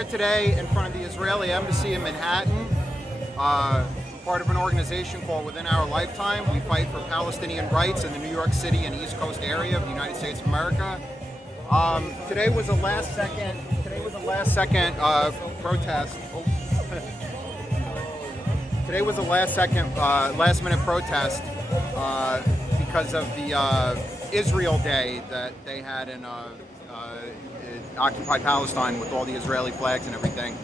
here today in front of the Israeli Embassy in Manhattan, part of an organization called Within Our Lifetime. We fight for Palestinian rights in the New York City and East Coast area of the United States of America. Today was a last second protest. Today was a last minute protest because of the Israel Day that they had in occupied Palestine with all the Israeli flags and everything.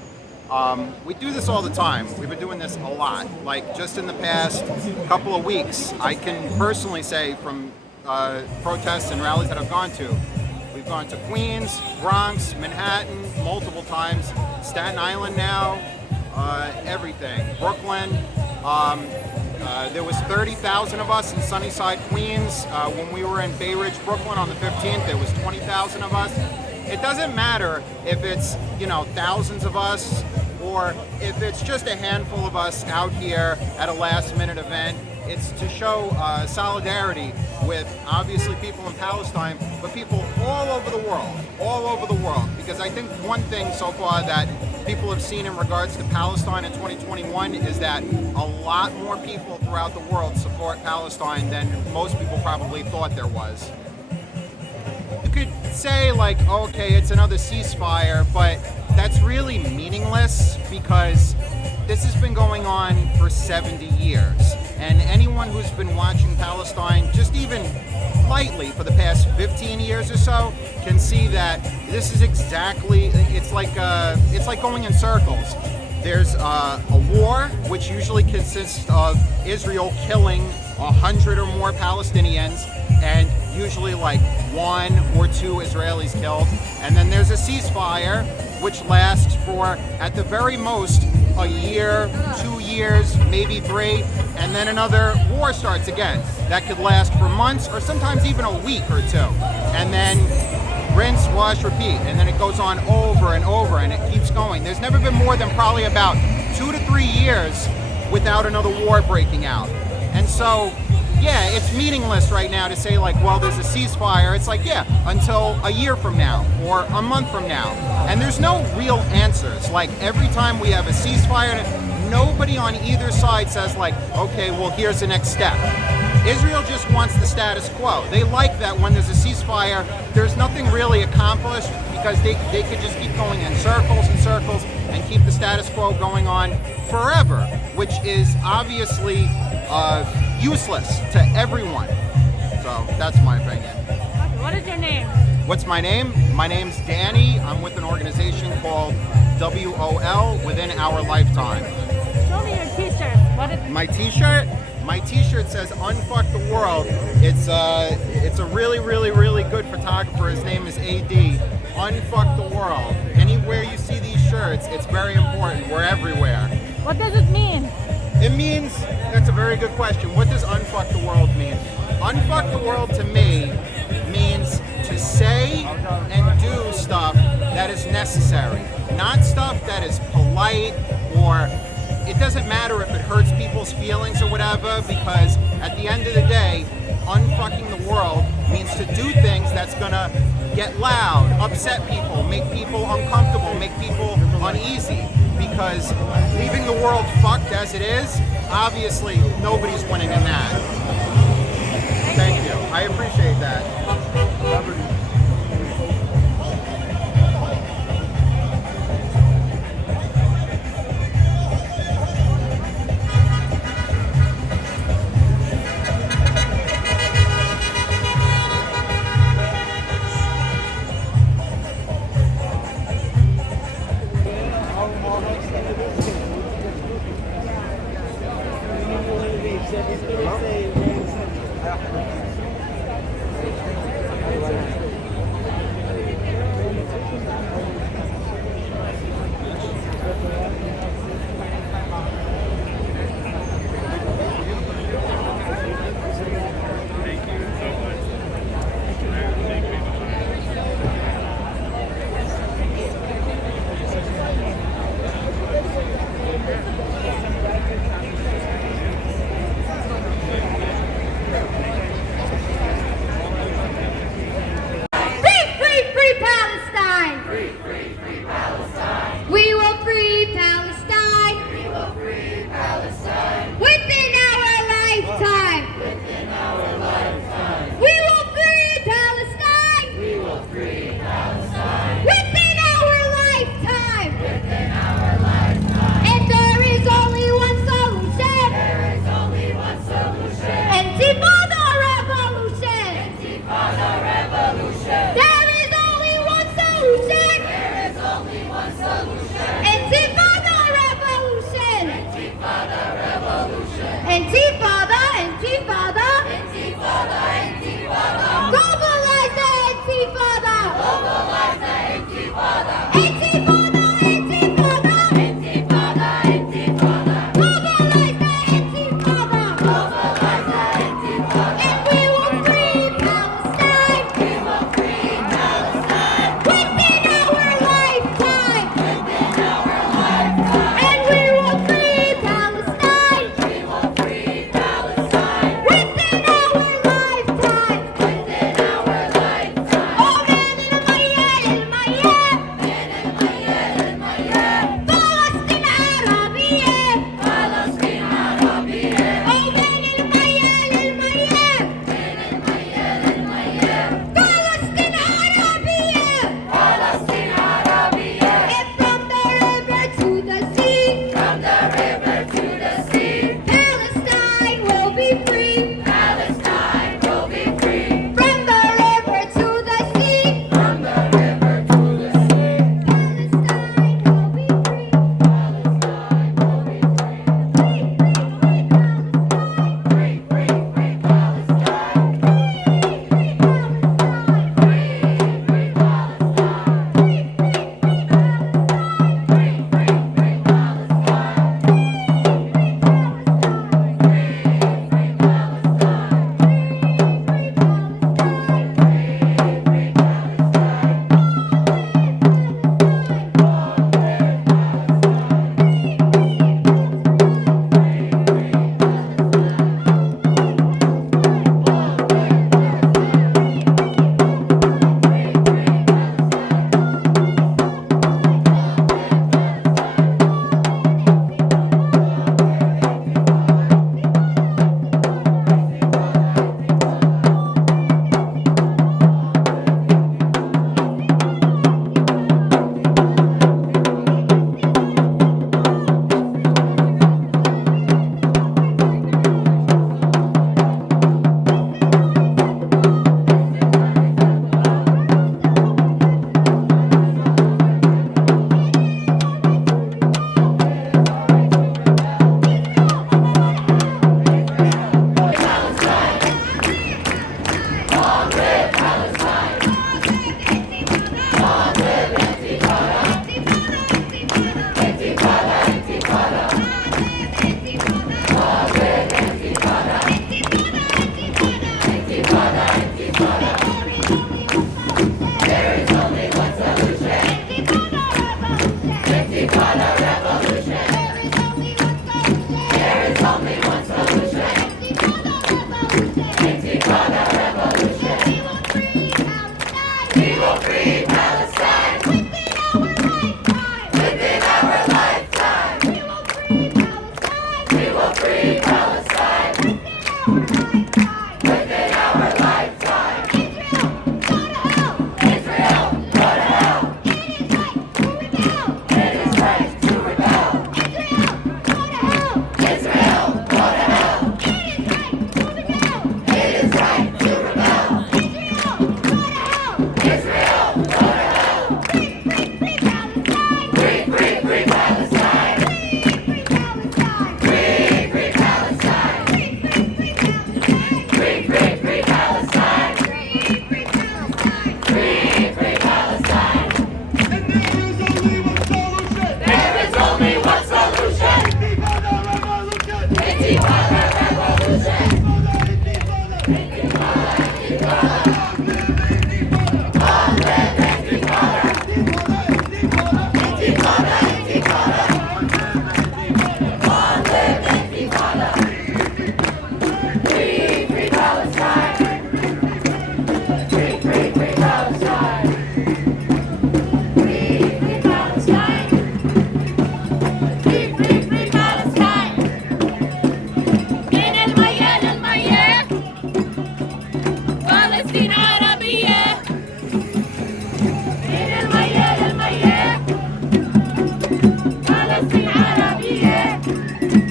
We do this all the time. We've been doing this a lot. Like just in the past couple of weeks, I can personally say from protests and rallies that I've gone to, we've gone to Queens, Bronx, Manhattan multiple times, Staten Island now, everything, Brooklyn. There was 30,000 of us in Sunnyside, Queens. When we were in Bay Ridge, Brooklyn on the 15th, there was 20,000 of us. It doesn't matter if it's, thousands of us or if it's just a handful of us out here at a last minute event. It's to show solidarity with obviously people in Palestine, but people all over the world, because I think one thing so far that people have seen in regards to Palestine in 2021 is that a lot more people throughout the world support Palestine than most people probably thought there was. You could say like, okay, it's another ceasefire, but that's really meaningless because this has been going on for 70 years. And anyone who's been watching Palestine, just even lightly for the past 15 years or so, can see that this is exactly, it's like going in circles. There's a war, which usually consists of Israel killing 100 or more Palestinians, and usually like 1 or 2 Israelis killed. And then there's a ceasefire, which lasts for, at the very most, a year, 2 years, maybe 3, and then another war starts again. That could last for months or sometimes even a week or 2. And then rinse, wash, repeat. And then it goes on over and over and it keeps going. There's never been more than probably about 2 to 3 years without another war breaking out. And so, yeah, it's meaningless right now to say like, well, there's a ceasefire. It's like, yeah, until a year from now or a month from now. And there's no real answers. Like every time we have a ceasefire, nobody on either side says like, okay, well, here's the next step. Israel just wants the status quo. They like that when there's a ceasefire, there's nothing really accomplished because they could just keep going in circles and circles and keep the status quo going on forever, which is obviously useless to everyone. So that's my opinion. Okay, what is your name? What's my name? My name's Danny. I'm with an organization called WOL, Within Our Lifetime. Show me your t-shirt. What is My t-shirt? My t-shirt says "Unfuck the World." It's a really, really, really good photographer. His name is AD. Unfuck the World. Anywhere you see these shirts, it's very important. We're everywhere. What does it mean? It means, that's a very good question. What does unfuck the world mean? Unfuck the world to me means to say and do stuff that is necessary. Not stuff that is polite or it doesn't matter if it hurts people's feelings or whatever, because at the end of the day, unfucking the world means to do things that's gonna get loud, upset people, make people uncomfortable, make people uneasy. Because leaving the world fucked as it is, obviously nobody's winning in that. Thank you. I appreciate that.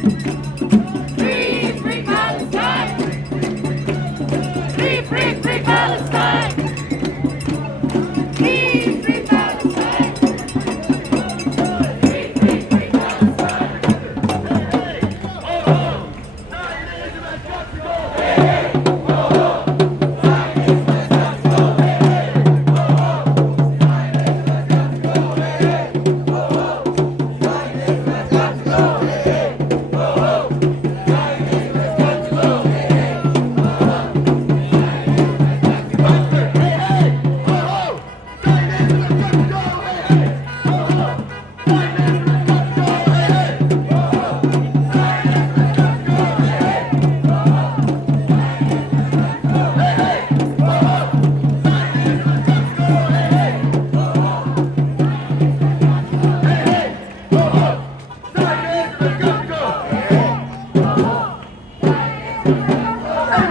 Free, free Palestine! Free, free, free Palestine! Free, free Palestine! Free, free, free Palestine!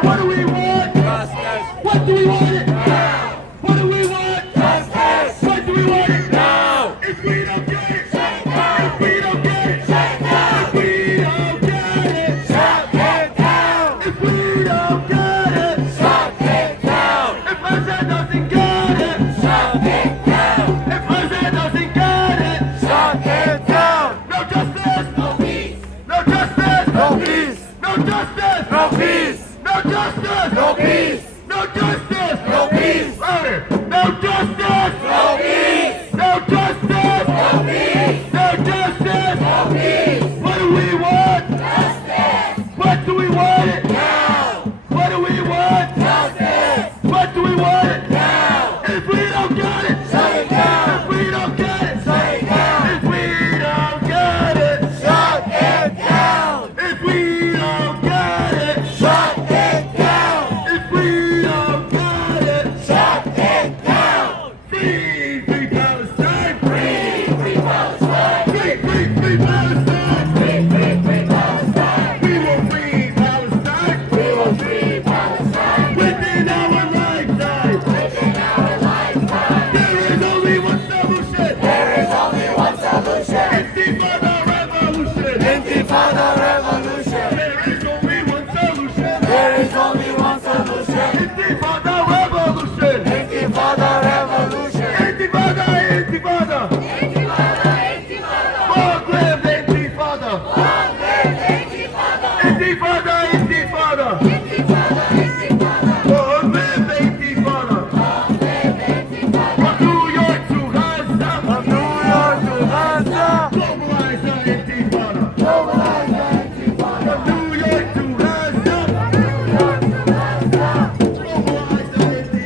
What do we want? Justice. What do we want it? Now. What do we want? Justice. What do we want it? Now. If we don't get it, shut down. If we don't get it, shut down. If we don't get it, shut it down. If we don't get it, shut it down. If Gaza doesn't get it, shut it down. If Gaza doesn't get it, shut it down. No justice, no peace. No justice, no peace. No justice, no peace. No justice! No peace! No justice! No peace! Louder! No justice! No peace! No justice! No peace! No justice! No peace! What do we want? Justice! What do we want it? Now! What do we want? Justice! What do we want it? Now! If we don't get it, shut it down! If we don't get it, shut it down! If we don't get it, shut it down! If we don't get it, shut it down! If we don't get it, shut it down! Free, free Palestine! Free, free Palestine! Free, free, free Palestine! Free, free, free Palestine! We will free Palestine! We will free Palestine! Within our lifetime! Within our lifetime! There is only one solution! There is only one solution! Intifada revolution! Intifada revolution! There is only one solution! There is only one solution! Intifada revolution! Intifada revolution! Intifada, intifada! Intifada, intifada! Long live intifada! Long live intifada! Intifada, intifada! Intifada, intifada! Long live intifada! Long live intifada! From New York to Gaza! From New York to Gaza! Globalize the intifada! Globalize the intifada! From New York to Gaza! From New York to Gaza! Globalize the intifada! Globalize the intifada!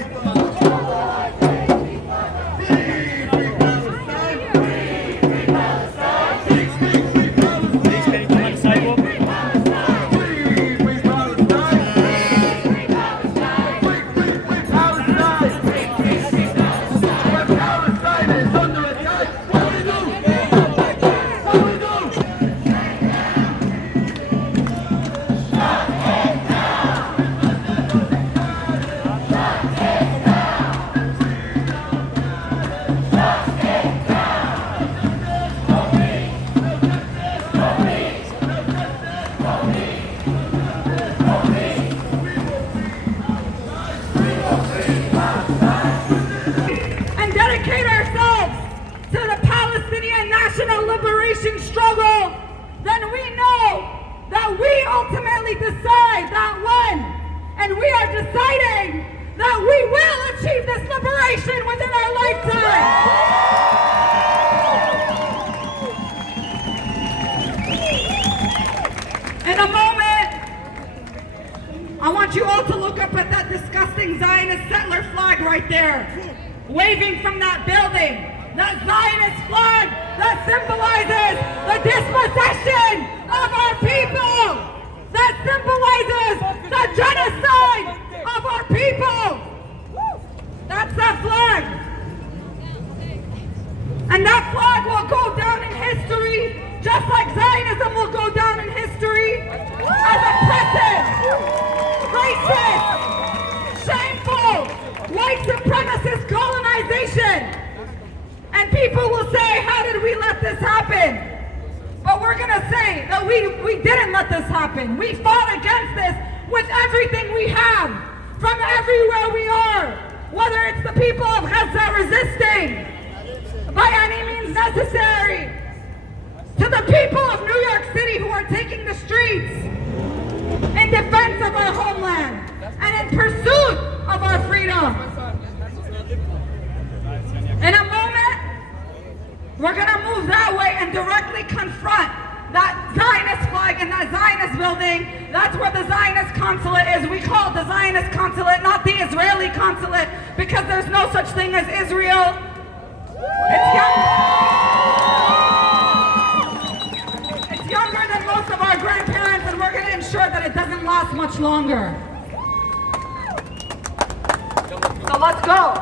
Free, free Palestine! Free, free Palestine! Free, free, free Palestine! Free, free Palestine! Free, free Palestine! Free, free Palestine! Free, free, free Palestine! Free, free, free Palestine! When Palestine is under attack, what do we do? What do we do? And dedicate ourselves to the Palestinian national liberation struggle, then we know that we ultimately decide that when, and we are deciding that we will achieve this liberation within our lifetime. In a moment, I want you all to look up at that disgusting Zionist settler flag right there, waving from that building. That Zionist flag that symbolizes the dispossession of our people. That symbolizes the genocide of our people. That's that flag. And that flag will go down in history, just like Zionism will go down in history, as oppressive, racist, shameful, white supremacist colonization. And people will say, how did we let this happen? But we're we're gonna say that we didn't let this happen. We fought against this with everything we have, from everywhere we are, whether it's the people of Gaza resisting by any means necessary, to the people of New York City who are taking the streets in defense of our homeland and in pursuit of our freedom. In a moment, we're gonna move that way and directly confront that Zionist flag in that Zionist building. That's where the Zionist consulate is. We call it the Zionist consulate, not the Israeli consulate, because there's no such thing as Israel. It's younger than most of our grandparents, and we're gonna ensure that it doesn't last much longer. So let's go.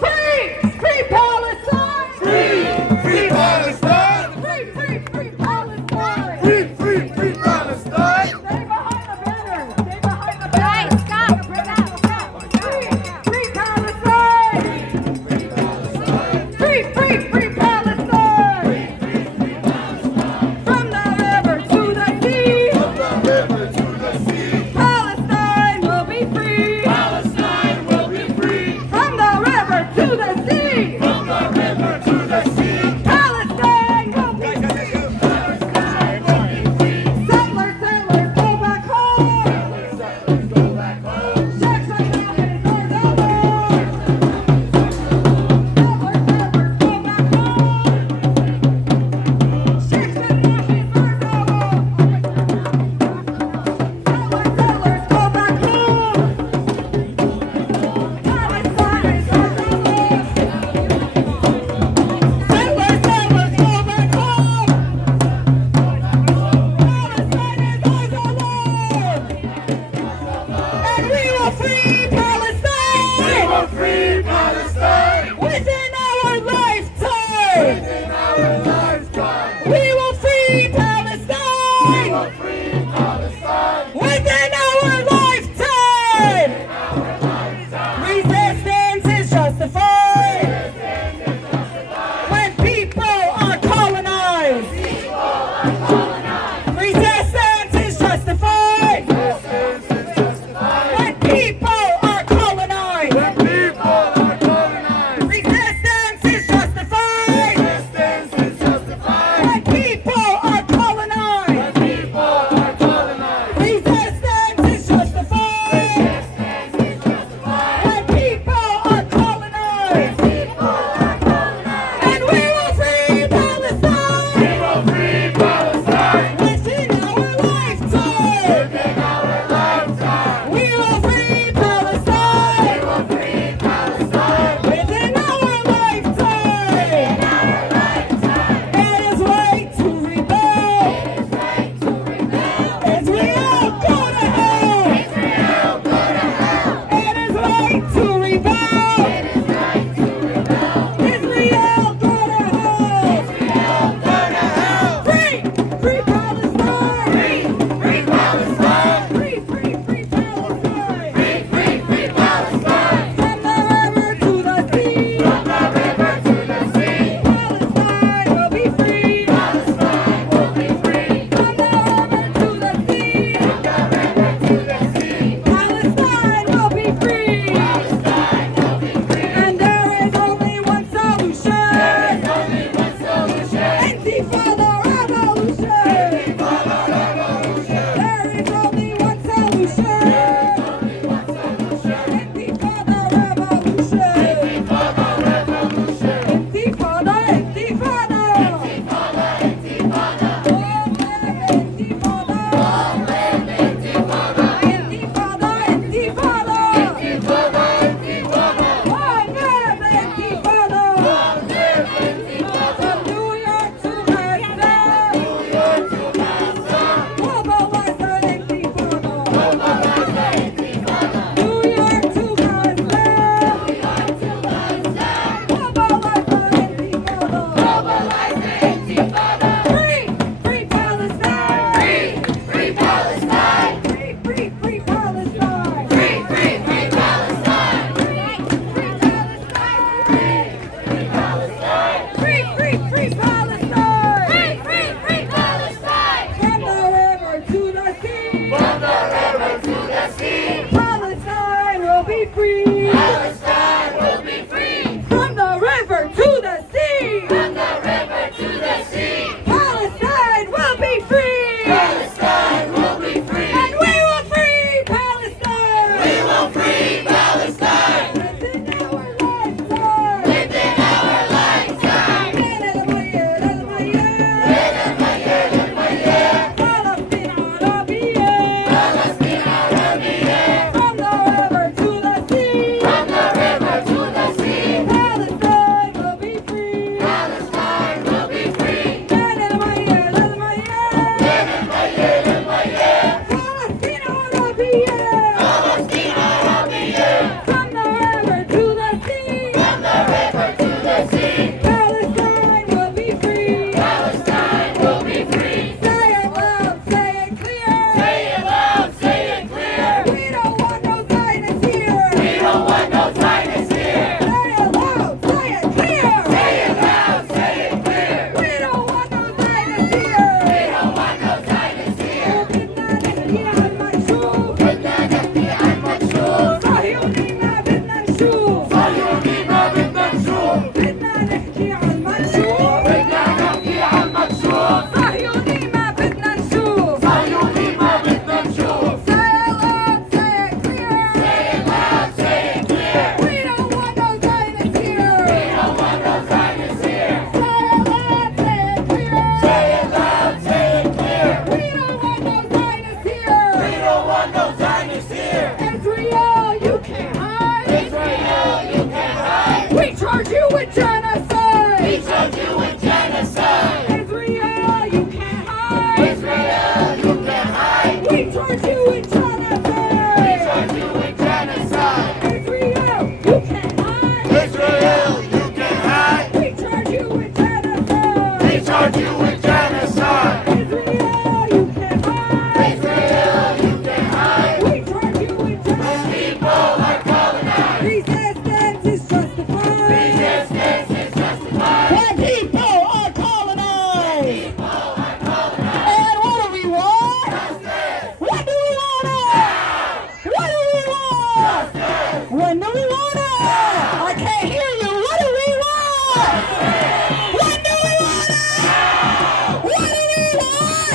Free! Free Palestine! Free Palestine! Free Palestine! Free Palestine! Stay behind the banner! Stay behind the banner! Stop! Free Palestine! Free Palestine! From the river to the sea! From the river to the sea! Palestine will be free! Palestine will be free! From the river to the sea! From the river to the sea! Palestine will be free! Palestine will be free! Settlers, go back home! Settlers go back home! Shacks are now headed north over! Settlers, go back home! Shacks are now headed north over! Settlers, go back home! Palestine is our home! Settlers, go back home! Palestine is our home! And we will free Palestine! We will free Palestine! Within our lifetime! In our lifetime! We will free Palestine! We will free Palestine! Within our lifetime! Resistance is justified! When people are colonized! Resistance is justified! When people are colonized! People are colonized! Resistance is justified! Resistance is justified! When people are colonized! People are colonized! Resistance is justified! When people are colonized! And we will free Palestine! We will free Palestine!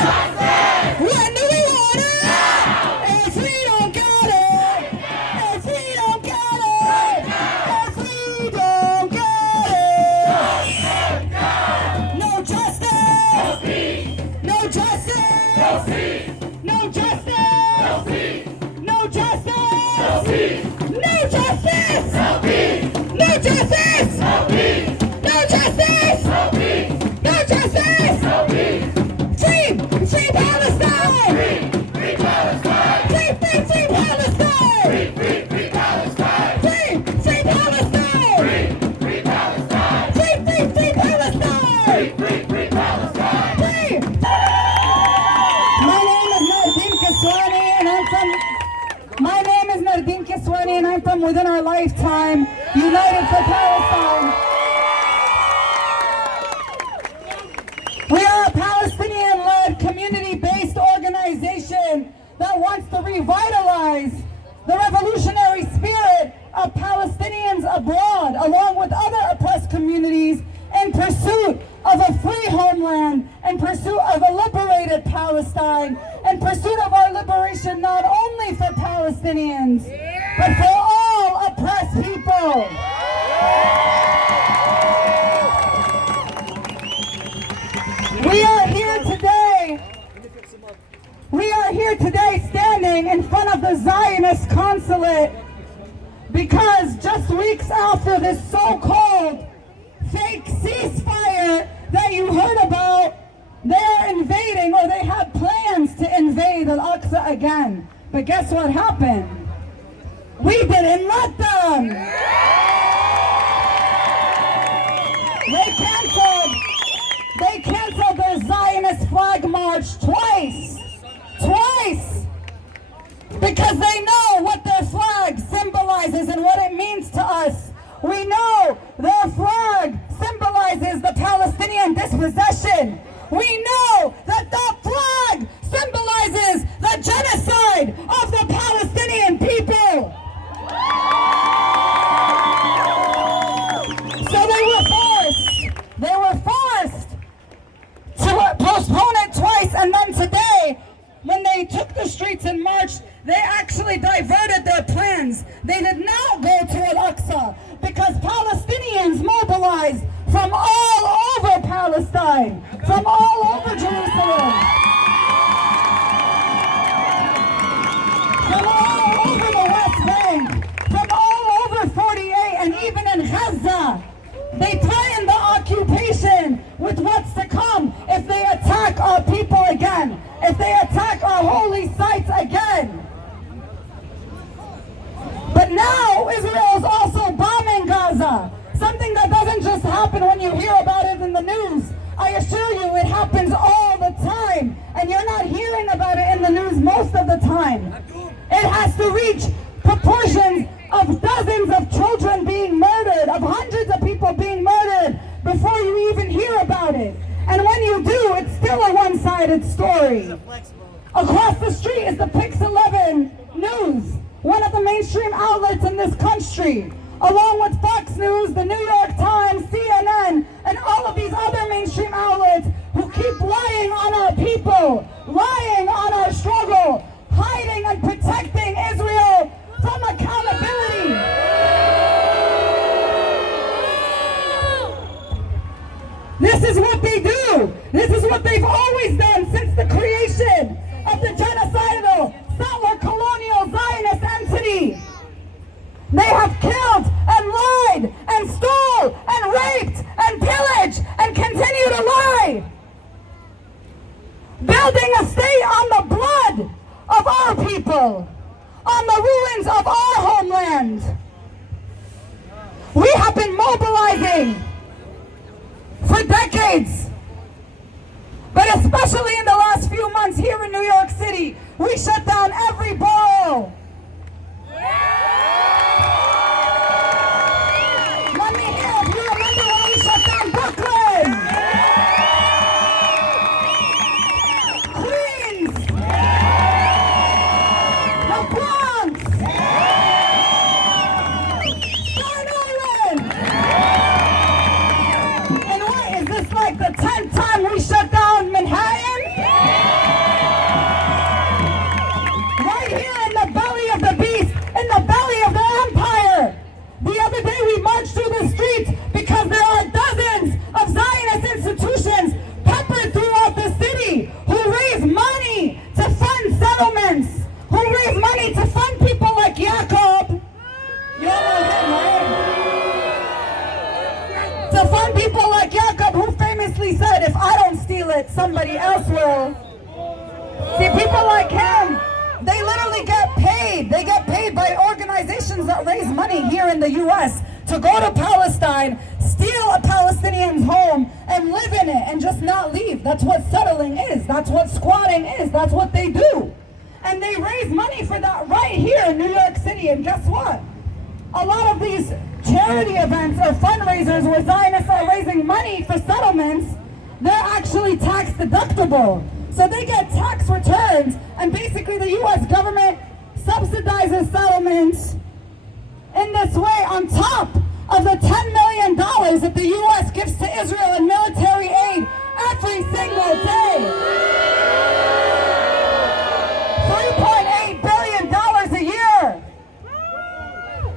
When do we want it? If we don't get it, if we don't get it, if we don't get it. No justice. No justice. No justice. No justice. No justice. No justice. No justice. No justice. Free Palestine. Free Palestine. Free Palestine. Free Palestine. Free Palestine. Free Palestine. Free Palestine. Free Palestine. My name is Nardine Kiswani, and I'm from Within Our Lifetime, United for Palestine. We are a Palestinian-led, community-based organization that wants to revitalize the revolutionary spirit of Palestinians abroad, along with other oppressed communities, in pursuit of a free homeland, in pursuit of a liberated Palestine, in pursuit of our liberation not only for Palestinians, but for all oppressed people. We are here today standing in front of the Zionist Consulate because just weeks after this so-called fake ceasefire that you heard about, they are invading, or they have plans to invade Al-Aqsa again. But guess what happened? We didn't let them. They canceled their Zionist flag march twice. Because they know what their flag symbolizes and what it means to us. We know their flag symbolizes the Palestinian dispossession. We know that the flag symbolizes the genocide of the Palestinian people. So they were forced to postpone it twice, and then today, when they took the streets and marched, they actually diverted their plans. They did not go to Al-Aqsa because Palestinians mobilized from all over Palestine, from all over Jerusalem, from all over the West Bank, from all over 48, and even in Gaza. They threaten the occupation with what's to come if they attack our people again, if they attack our holy sites again. But now Israel is also bombing Gaza, something that doesn't just happen when you hear about it in the news. I assure you it happens all the time, and you're not hearing about it in the news most of the time. It has to reach proportions of dozens of children being murdered, of hundreds of people being murdered before you even hear about it. And when you do, it's still a one-sided story. Across the street is the Pix 11 News, one of the mainstream outlets in this country, along with Fox News, the New York Times, CNN, and all of these other mainstream outlets who keep lying on our people, lying on our struggle, hiding and protecting Israel from accountability. This is what they do. This is what they've always done since the creation of the genocidal, settler, colonial Zionist entity. They have killed and lied and stole and raped and pillaged and continue to lie. Building a state on the blood of our people, on the ruins of our homeland. We have been mobilizing for decades, but especially in the last few months here in New York City, we shut down every borough. Let me hear if you remember when we shut down Brooklyn, Queens, the Bronx, Staten Island. And what, is this like the 10th time we shut down Manhattan? that somebody else will. See, people like him, they literally get paid. They get paid by organizations that raise money here in the U.S. to go to Palestine, steal a Palestinian's home, and live in it and just not leave. That's what settling is. That's what squatting is. That's what they do. And they raise money for that right here in New York City. And guess what? A lot of these charity events or fundraisers where Zionists are raising money for settlements, they're actually tax deductible. So they get tax returns, and basically the U.S. government subsidizes settlements in this way on top of the $10 million that the U.S. gives to Israel in military aid every single day. $3.8 billion a year.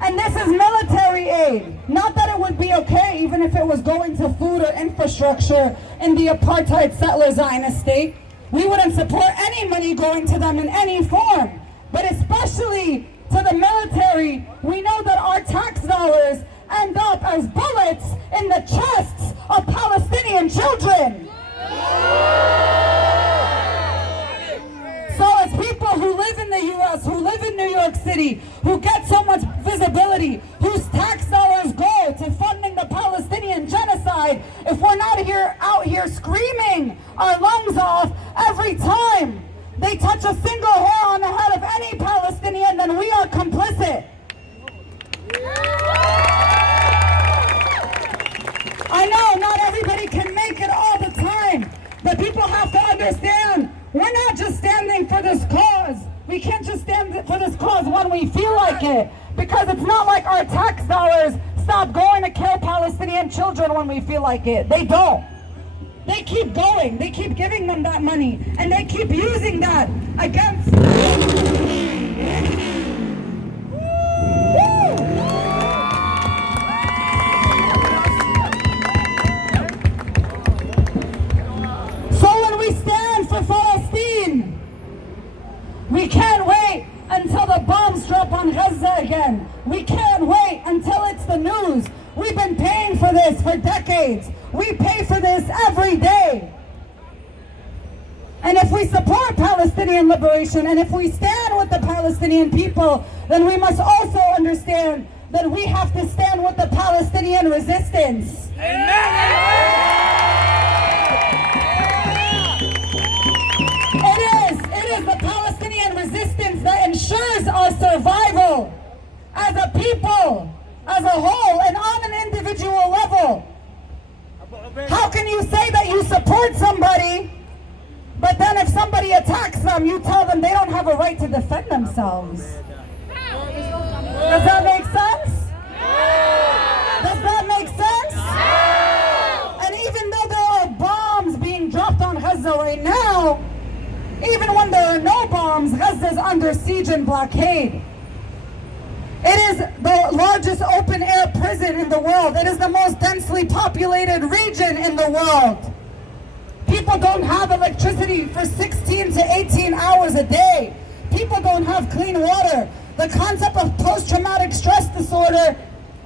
And this is military aid. Not that it would be okay even if it was going to food or infrastructure in the apartheid settler Zionist state. We wouldn't support any money going to them in any form. But especially to the military, we know that our tax dollars end up as bullets in the chests of Palestinian children. So as people who live in the U.S., who live in New York City, who get so much visibility, whose tax dollars go to funding the Palestinian genocide, if we're not out here screaming our lungs off every time they touch a single hair on the head of any Palestinian, then we are complicit. I know not everybody can make it all the time, but people have to understand we're not just standing for this cause. We can't just stand for this cause when we feel like it, because it's not like our tax dollars stop going to kill Palestinian children when we feel like it. They don't. They keep going. They keep giving them that money, and they keep using that against Palestine. We can't wait until the bombs drop on Gaza again. We can't wait until it's the news. We've been paying for this for decades. We pay for this every day. And if we support Palestinian liberation, and if we stand with the Palestinian people, then we must also understand that we have to stand with the Palestinian resistance. It is the Palestinian resistance that ensures our survival as a people, as a whole, and on an individual level. How can you say that you support somebody, but then if somebody attacks them, you tell them they don't have a right to defend themselves? Does that make sense? Does that make sense? And even though there are bombs being dropped on Gaza right now, even when there are no bombs, Gaza is under siege and blockade. It is the largest open-air prison in the world. It is the most densely populated region in the world. People don't have electricity for 16 to 18 hours a day. People don't have clean water. The concept of post-traumatic stress disorder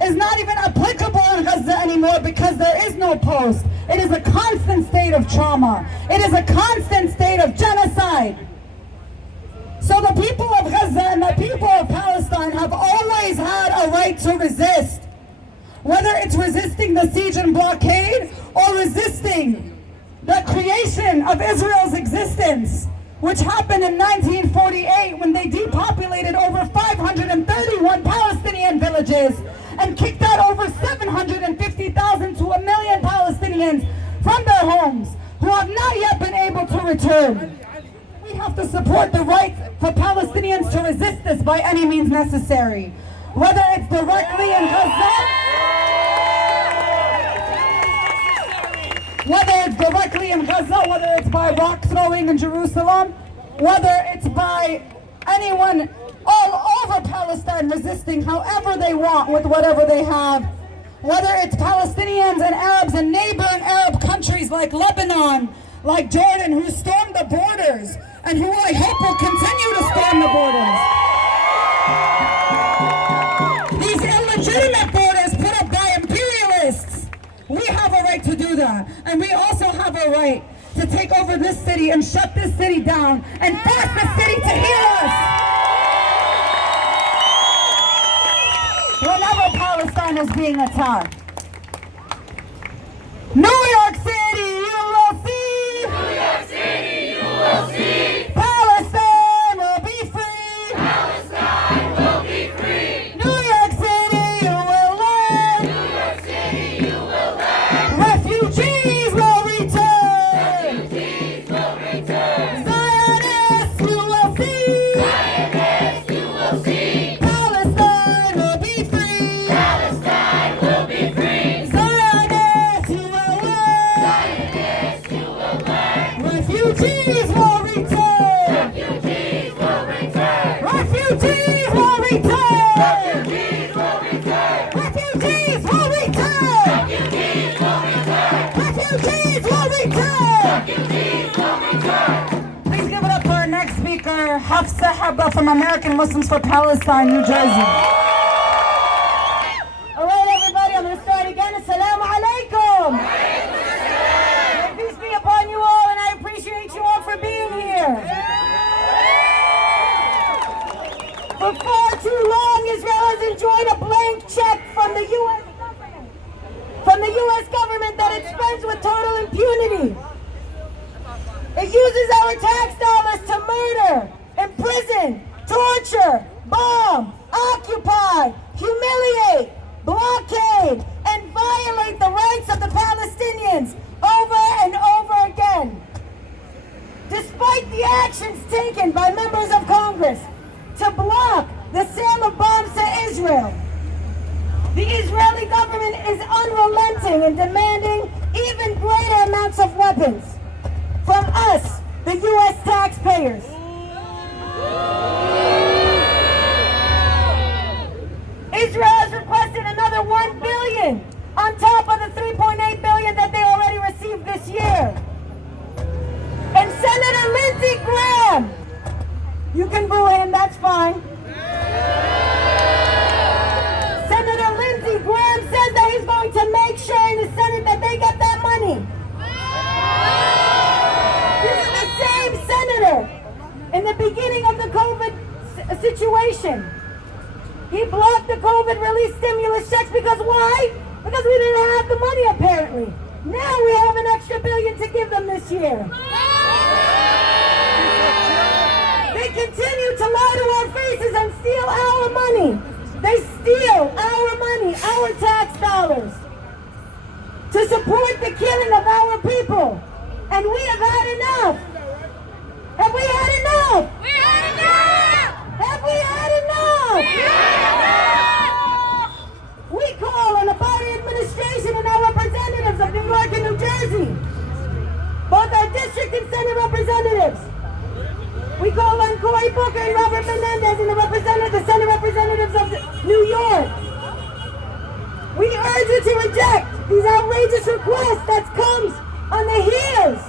is not even applicable in Gaza anymore because there is no post. It is a constant state of trauma. It is a constant state of genocide. So the people of Gaza and the people of Palestine have always had a right to resist. Whether it's resisting the siege and blockade or resisting the creation of Israel's existence, which happened in 1948 when they depopulated over 531 Palestinian villages and kicked out over 750,000 to 1 million Palestinians from their homes who have not yet been able to return. We have to support the right for Palestinians to resist this by any means necessary. Whether it's directly in Gaza, whether it's by rock throwing in Jerusalem, whether it's by anyone all over Palestine resisting however they want with whatever they have, whether it's Palestinians and Arabs in neighboring Arab countries like Lebanon, like Jordan, who stormed the borders and who I hope will continue to storm the borders. These illegitimate borders put up by imperialists. We have a right to do that. And we also have a right to to take over this city and shut this city down and force the city to hear us. Whenever Palestine is being attacked. New York City, you will see. New York City, you will see. Palestine will be free. Palestine will be free. New York City, you will learn. New York City, you will learn. Refugees will return. Refugees will return. Zionists, you will see. Zionists, you will see. Palestine will be free. Palestine will be free. Zionists, you will learn. Zionists, you will learn. Refugees will return. Refugees will return. Refugees will return. Refugees will return. Refugees will return. Refugees will return. Refugees will return. Refugees will return. Please give it up for our next speaker, Hafsa Haba from American Muslims for Palestine, New Jersey. All right, everybody, I'm going to start again. Assalamu alaikum. May peace be upon you all, and I appreciate you all for being here. For far too long, Israel has enjoyed a blank check from the U.S. government. From the U.S. government that it spends with total impunity. It uses our tax dollars to murder, imprison, torture, bomb, occupy, humiliate, blockade, and violate the rights of the Palestinians over and over again. Despite the actions taken by members of Congress to block the sale of bombs to Israel, the Israeli government is unrelenting in demanding even greater amounts of weapons from us, the U.S. taxpayers. Israel has requested another $1 billion on top of the $3.8 billion that they already received this year. And Senator Lindsey Graham, you can boo him, that's fine. Senator Lindsey Graham says that he's going to make sure in the Senate that they get that money. This is the same senator in the beginning of the COVID situation. He blocked the COVID relief stimulus checks because why? Because we didn't have the money apparently. Now we have an extra $1 billion to give them this year. They continue to lie to our faces and steal our money. They steal our money, our tax dollars, to support the killing of our people. And we have had enough. Have we had enough? We had enough! Have we had enough? We had enough! We call on the body administration and our representatives of New York and New Jersey, both our district and Senate representatives. We call on Cory Booker and Robert Menendez and the Senate representatives of New York. We urge you to reject these outrageous requests that comes on the heels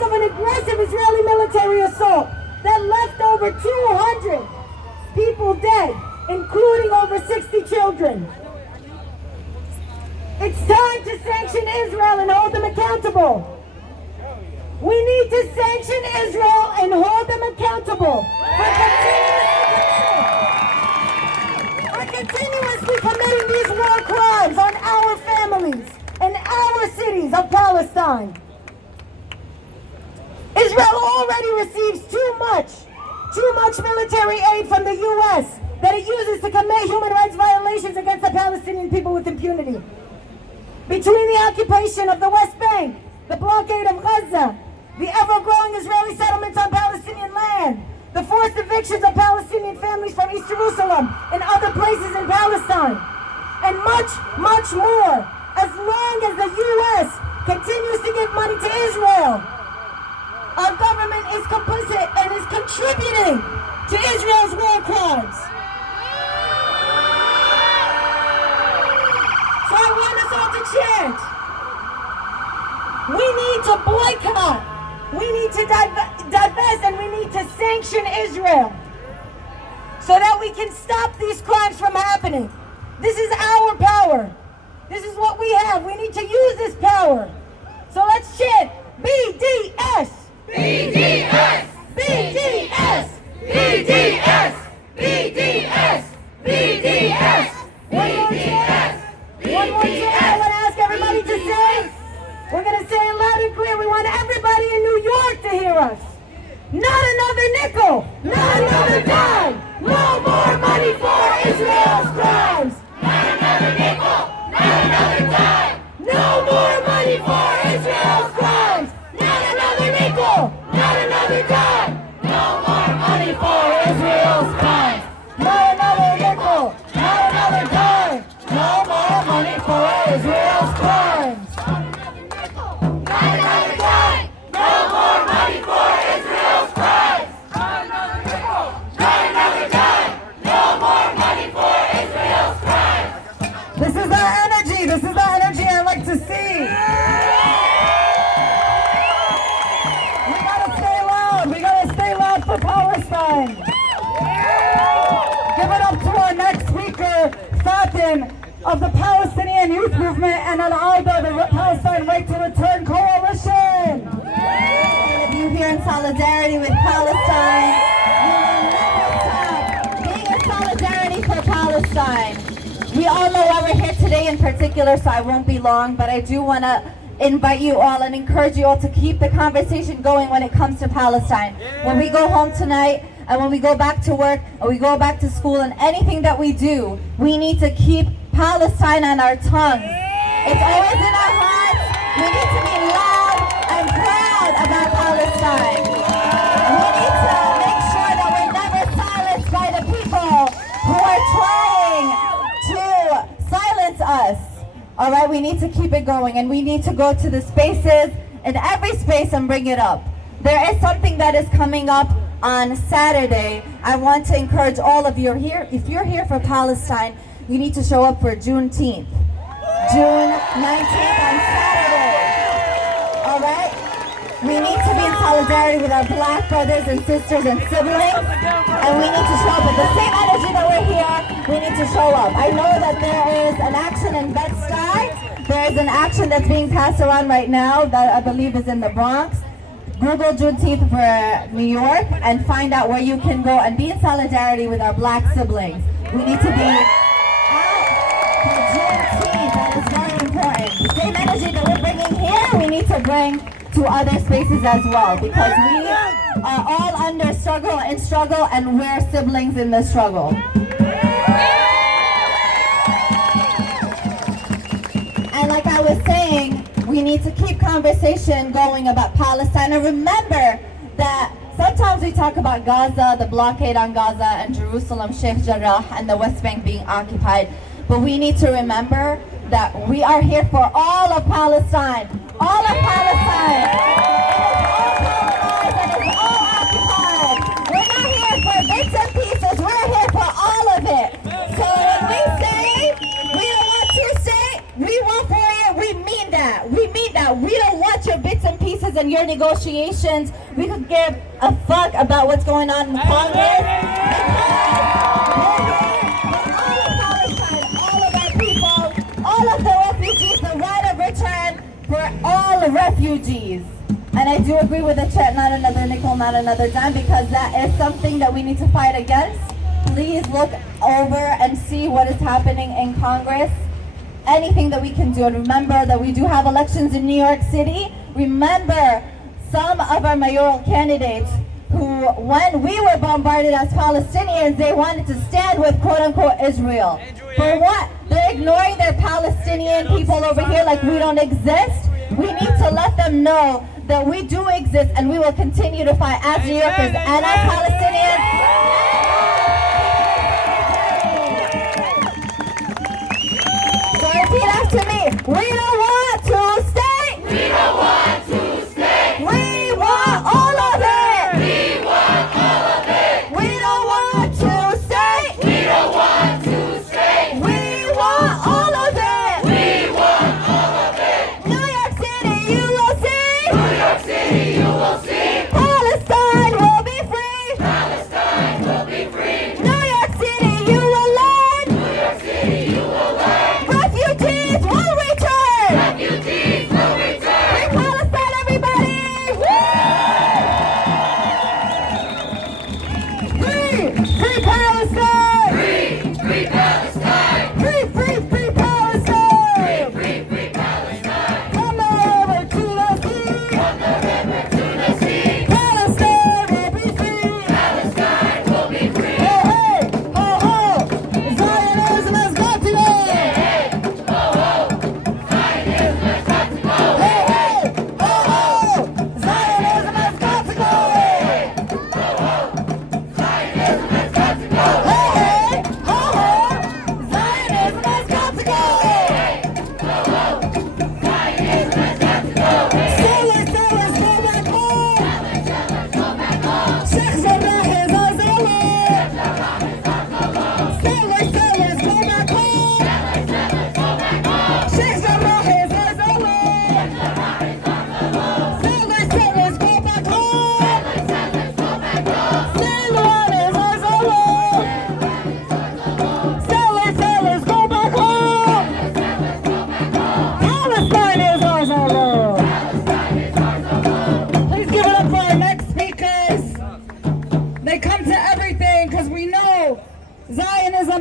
of an aggressive Israeli military assault that left over 200 people dead, including over 60 children. It's time to sanction Israel and hold them accountable. We need to sanction Israel and hold them accountable for continuously committing these war crimes on our families and our cities of Palestine. Israel already receives too much military aid from the U.S. that it uses to commit human rights violations against the Palestinian people with impunity. Between the occupation of the West Bank, the blockade of Gaza, the ever-growing Israeli settlements on Palestinian land, the forced evictions of Palestinian families from East Jerusalem and other places in Palestine, and much, much more, as long as the U.S. continues to give money to Israel. Our government is complicit and is contributing to Israel's war crimes. So I want us all to chant. We need to boycott. We need to divest and we need to sanction Israel so that we can stop these crimes from happening. This is our power. This is what we have. We need to use this power. So let's chant. BDS! BDS! BDS! BDS! BDS! BDS! One more time, I want to ask everybody to say. We're going to say it loud and clear. We want everybody in New York to hear us. Not another nickel, not another dime. No more money for Israel's crimes. Not another nickel! Not another dime! No more money for Israel's crimes. Not another nickel, not another dime. No more money for Israel's crimes. Not another nickel, not another dime. No more money for Israel's crimes. Not another dime! No more money for Israel's crimes! Not another nickel! Not another dime! No more money for Israel's crimes! This is the energy. This is the energy I like to see. We gotta stay loud. We gotta stay loud for Palestine. Give it up to our next speaker, Fatin, of the Palestinian Youth Movement and Al-Auda, the Palestine Right to Return Coalition. All of you here in solidarity with Palestine. We will never stop being in solidarity for Palestine. We all know why we're here today in particular, so I won't be long, but I do want to invite you all and encourage you all to keep the conversation going when it comes to Palestine. When we go home tonight, and when we go back to work, or we go back to school, and anything that we do, we need to keep Palestine on our tongues. It's always in our hearts. We need to be loud and proud about Palestine. We need to make sure that we're never silenced by the people who are trying to silence us. All right, we need to keep it going, and we need to go to the spaces, in every space, and bring it up. There is something that is coming up on Saturday. I want to encourage all of you here, if you're here for Palestine, you need to show up for Juneteenth. June 19th on Saturday. All right? We need to be in solidarity with our Black brothers and sisters and siblings, and we need to show up with the same energy that we're here. We need to show up. I know that there is an action in Bed-Stuy. There is an action that's being passed around right now that I believe is in the Bronx. Google Juneteenth for New York and find out where you can go and be in solidarity with our Black siblings. We need to be out for Juneteenth. That is very important. The same energy that we're bringing here, we need to bring to other spaces as well, because we are all under struggle, and we're siblings in the struggle. And like I was saying, we need to keep conversation going about Palestine, and remember that sometimes we talk about Gaza, the blockade on Gaza, and Jerusalem, Sheikh Jarrah, and the West Bank being occupied. But we need to remember that we are here for all of Palestine. All of Palestine. It is all colonized and it's all occupied. We're not here for bits and pieces. We're here for all of it. So when we say we don't want to say, we want for it, we mean that. We mean that. We don't want your bits and pieces and your negotiations. We could give a fuck about what's going on in Congress. All of the refugees, the right of return for all refugees. And I do agree with the chat, not another nickel, not another dime, because that is something that we need to fight against. Please look over and see what is happening in Congress. Anything that we can do. And remember that we do have elections in New York City. Remember some of our mayoral candidates who, when we were bombarded as Palestinians, they wanted to stand with quote-unquote Israel. For what? They're ignoring their Palestinian people over here like we don't exist. We need to let them know that we do exist, and we will continue to fight as New Yorkers and as Palestinians. So repeat after me. We don't want to stay. We don't want to stay. We want all of it. We want all of it. We don't want to stay. We don't want to stay. We want all of it. We want all of it. New York City, you will see. New York City, you will see. Palestine will be free. Palestine will be free. New York City, you will learn. New York City, you will learn. Refugees will return.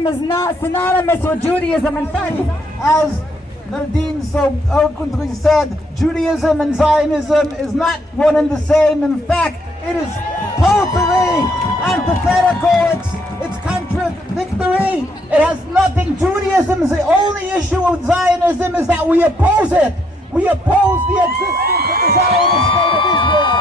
is not synonymous with Judaism. In fact, As Nadine so eloquently said, Judaism and Zionism is not one and the same. In fact, it is totally antithetical. It's contradictory. It has nothing. Judaism is the only issue with Zionism is that we oppose it. We oppose the existence of the Zionist state of Israel.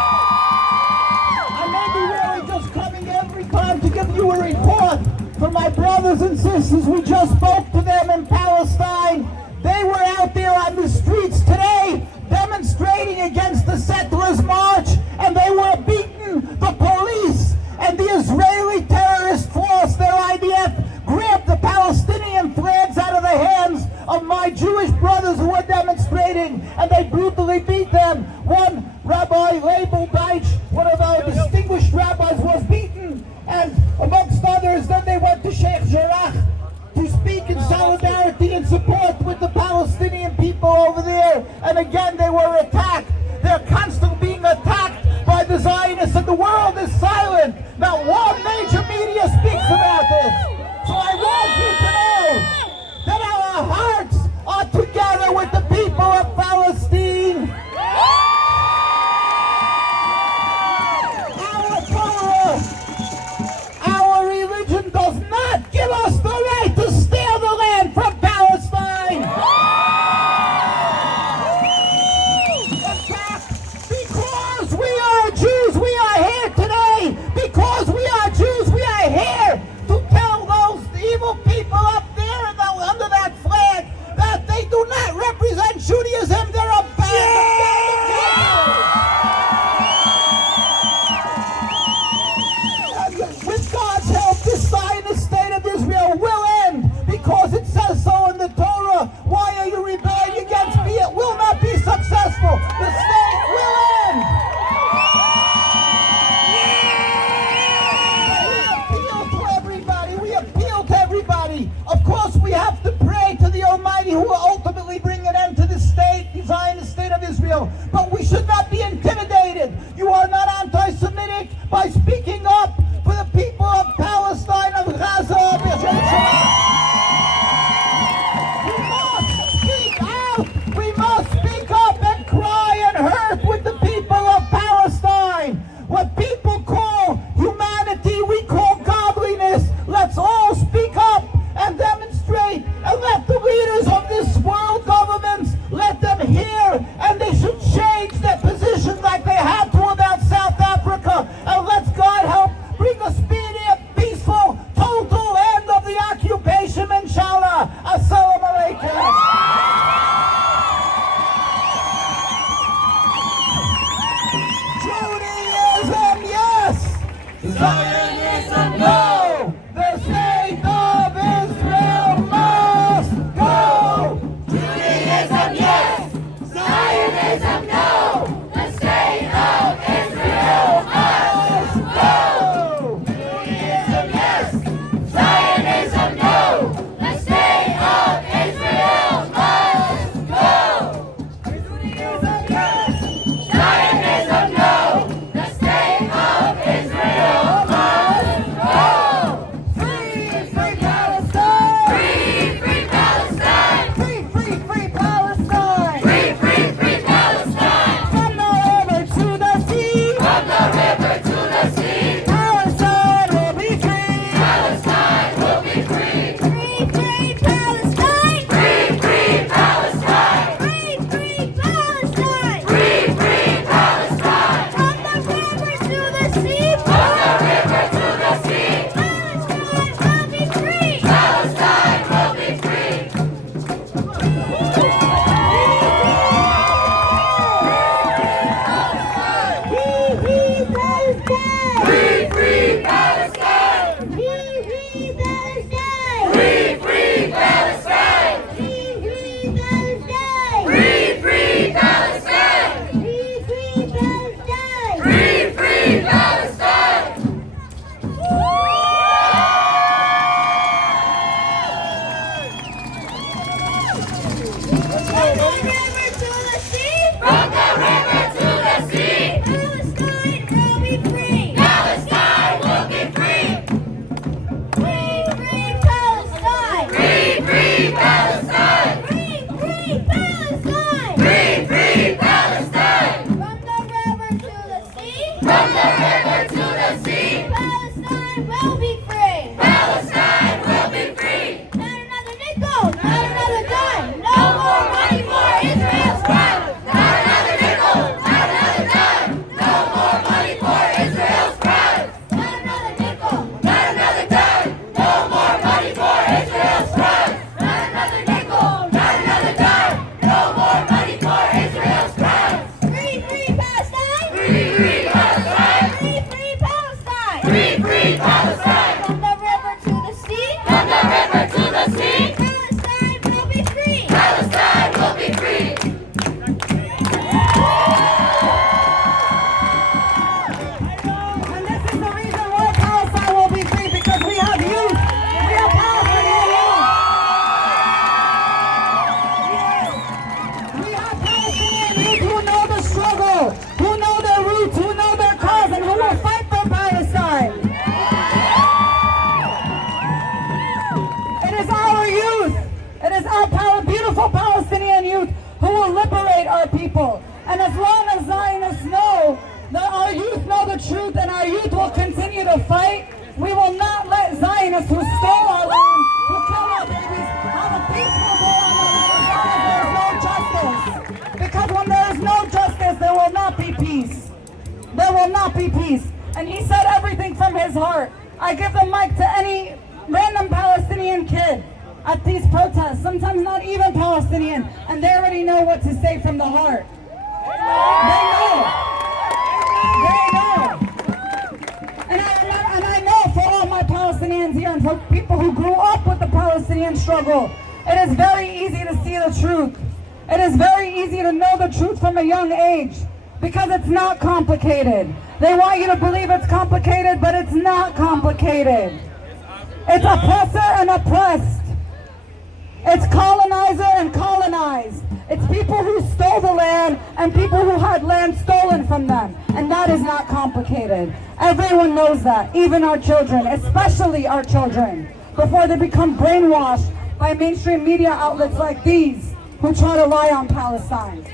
I may be really just coming every time to give you a report for my brothers and sisters. We just spoke to them in Palestine. They were out there on the streets today demonstrating against the settlers' march, and they were beaten. The police and the Israeli terrorist force, their IDF, grabbed the Palestinian flags out of the hands of my Jewish brothers who were demonstrating, and they brutally beat them. One Rabbi Label Deitch, one of our distinguished rabbis, was beaten, and amongst others, then they went to Sheikh Jarrah to speak in solidarity and support with the Palestinian people over there, and again they were attacked. They're constantly being attacked by the Zionists, and the world is silent. Not one major media speaks about this. So I want you to know that our hearts are together with the people of Palestine. Our Torah, our religion does not give us the right to steal the land from Palestine. In fact, because we are Jews, we are here today. Because we are Jews, we are here to tell those evil people up there under that flag that they do not represent Judaism. They're a band of with God's help, this Zionist state of Israel will end because it says so in the Torah. Why are you rebelling against me? It will not be successful. The state will end. We appeal to everybody. Of course, we have to pray to the Almighty who will ultimately bring an end to the state, the Zionist state of Israel. But we should not be intimidated. You are not anti-Semitic by speaking up for the people of Palestine, of Gaza, of Israel. We must speak out. We must speak up and cry and hurt with the people of Palestine. What people call humanity, we call godliness. Let's all speak up and demonstrate, and let the leaders of this world governments, let them hear, and they should change their position like they had to about South Africa, and let's God Free, free Palestine! From the river to the sea, From the river to the sea, Palestine will be free. Palestine will be free! And this is the reason why Palestine will be free, because we have youth. We have Palestinian youth. We have Palestinian youth who know the struggle, who know their roots, who know their cause, and who will fight for Palestine. It is our youth. It is our beautiful Palestinian youth who will liberate our people. And as long as Zionists know that our youth know the truth and our youth will continue to fight, we will not let Zionists who stole our land, who killed our babies, have a peaceful day on the land as long as there's no justice. Because when there is no justice, there will not be peace. There will not be peace. And he said everything from his heart. I give the mic to any random Palestinian kid at these protests, sometimes not even Palestinian, and they already know what to say from the heart. They know. They know. And I know for all my Palestinians here and for people who grew up with the Palestinian struggle, it is very easy to see the truth. It is very easy to know the truth from a young age because it's not complicated. They want you to believe it's complicated, but it's not complicated. It's oppressor and oppressed. It's colonizer and colonized. It's people who stole the land and people who had land stolen from them. And that is not complicated. Everyone knows that, even our children, especially our children, before they become brainwashed by mainstream media outlets like these who try to lie on Palestine.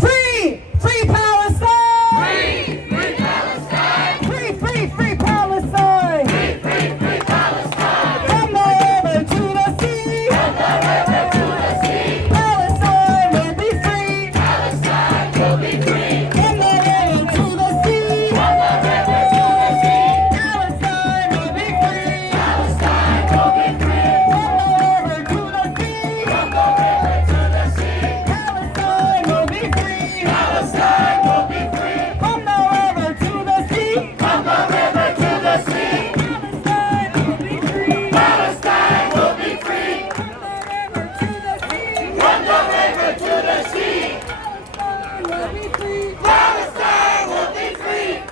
Free! Free Palestine! Free, free Palestine! Free, free, free Palestine! Free, free, free Palestine! From the river to the sea! From the river to the sea, Palestine will be free! Palestine will be free! From the river to the sea! From the river to the sea, Palestine will be free! Palestine will be free! From the river to the sea! From the river to the sea, Palestine will be free! Palestine will be free! From the river to the sea! From the river to the sea, Palestine will be free! Palestine will be free! From the river to the sea! From the river to the sea, Palestine will be free! Palestine will be free!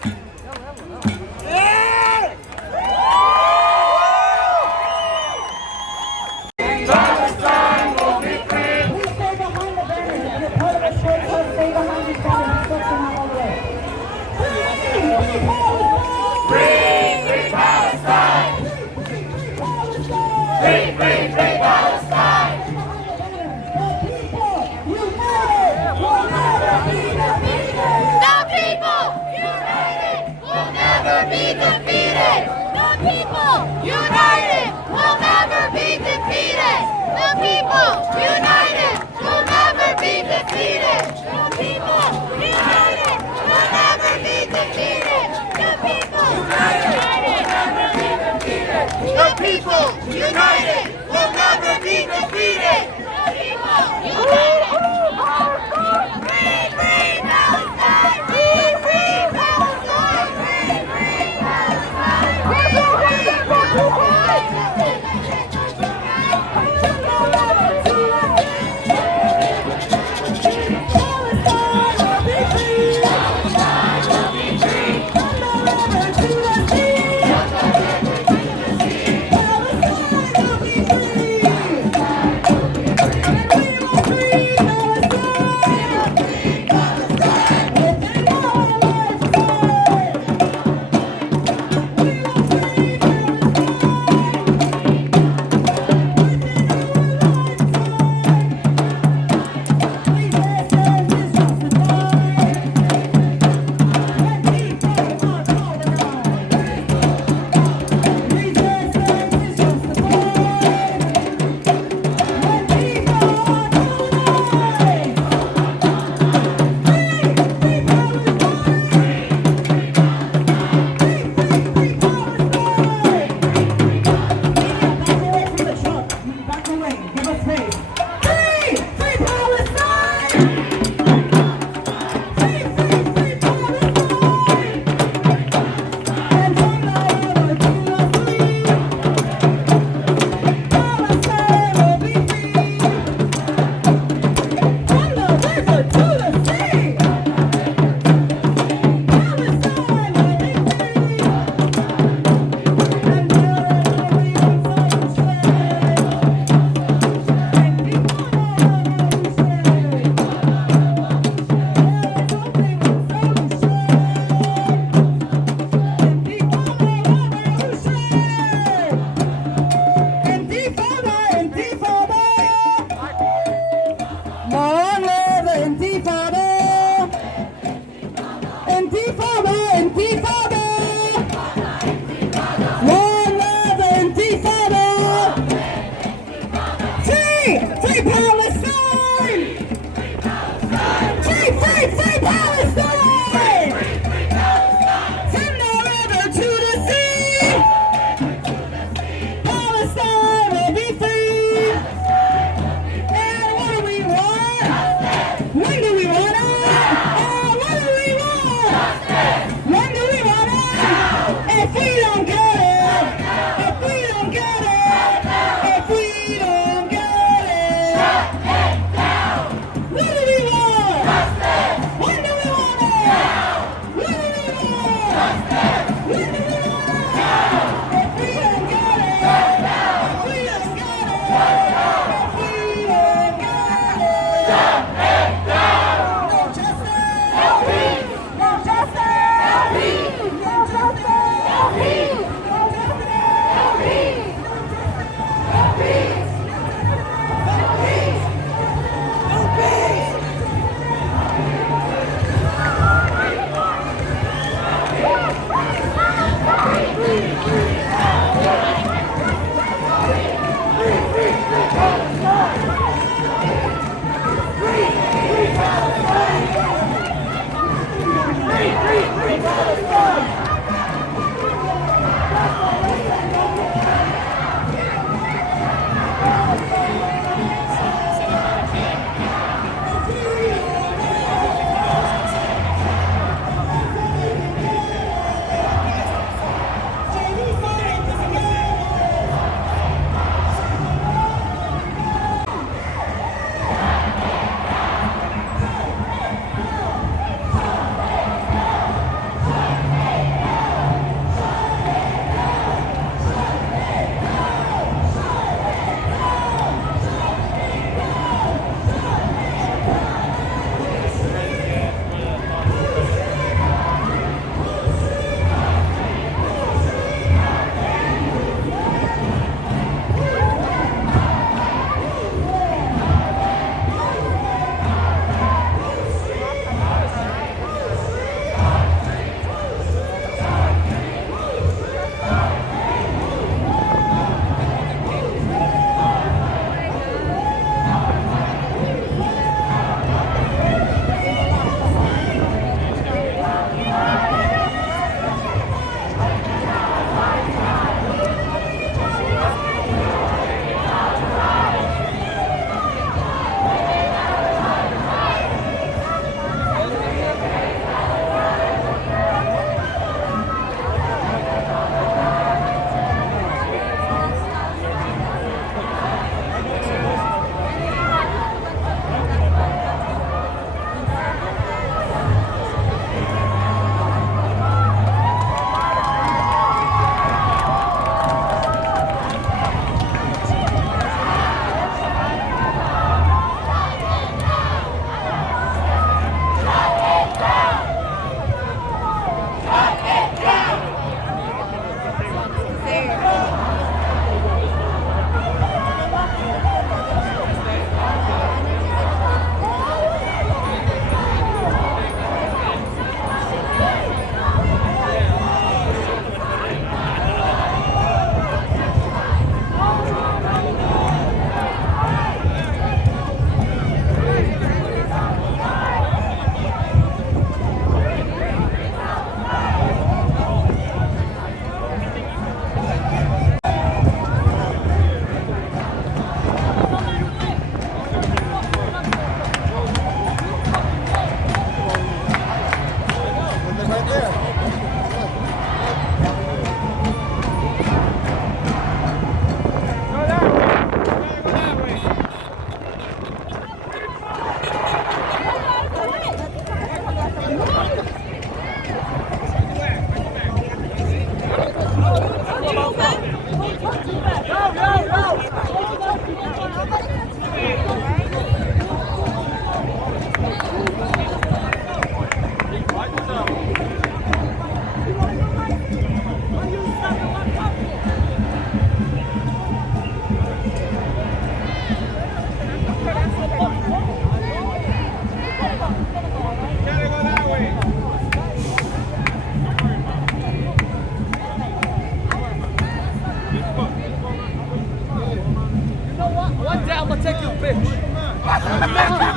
Palestine will be free! We stay behind the banners. If you're part of a short term, stay behind these banners. It's not all the way. Free Palestine! Free, free Palestine! Free, free, free Palestine! The people united will never be defeated! The people united will never be defeated! The people united will never be defeated! The people united will never be defeated! The people united will never be defeated! The people united will never be defeated! The people united will never be defeated! The people united! Free, free Palestine! Free, free Palestine! Free, free Palestine!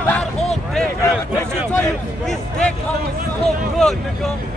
That whole dick. I should tell you, his dick was so good, nigga.